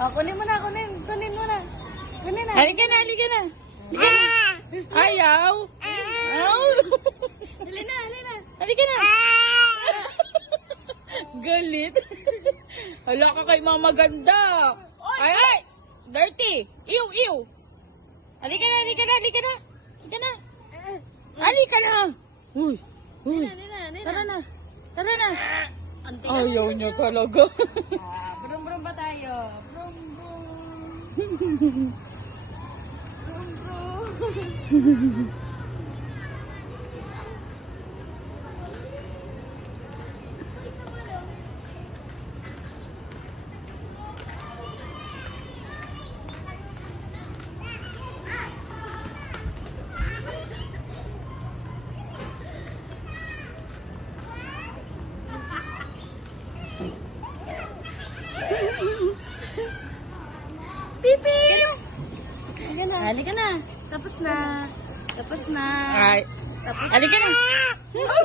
oh, kunin mo na, kunin. Kunin mo na. Kunin na. Halika na, halika na. Halika na. Ayaw. Ayaw. Dali na, dali na. Halika na. Galit. Hala ka kay mga maganda. Ay, ay. Dirty. Ew, ew. Halika na, halika na, halika na. Halika na. Halika na. Uy. Uy. Tara na. Tara na. Anti Ayaw niya talaga. Ah, brum-brum ba tayo? Brum-brum. Brum-brum. Pipi! Halika na. Halika na. Tapos na. Tapos na. Ay. Tapos Halika na.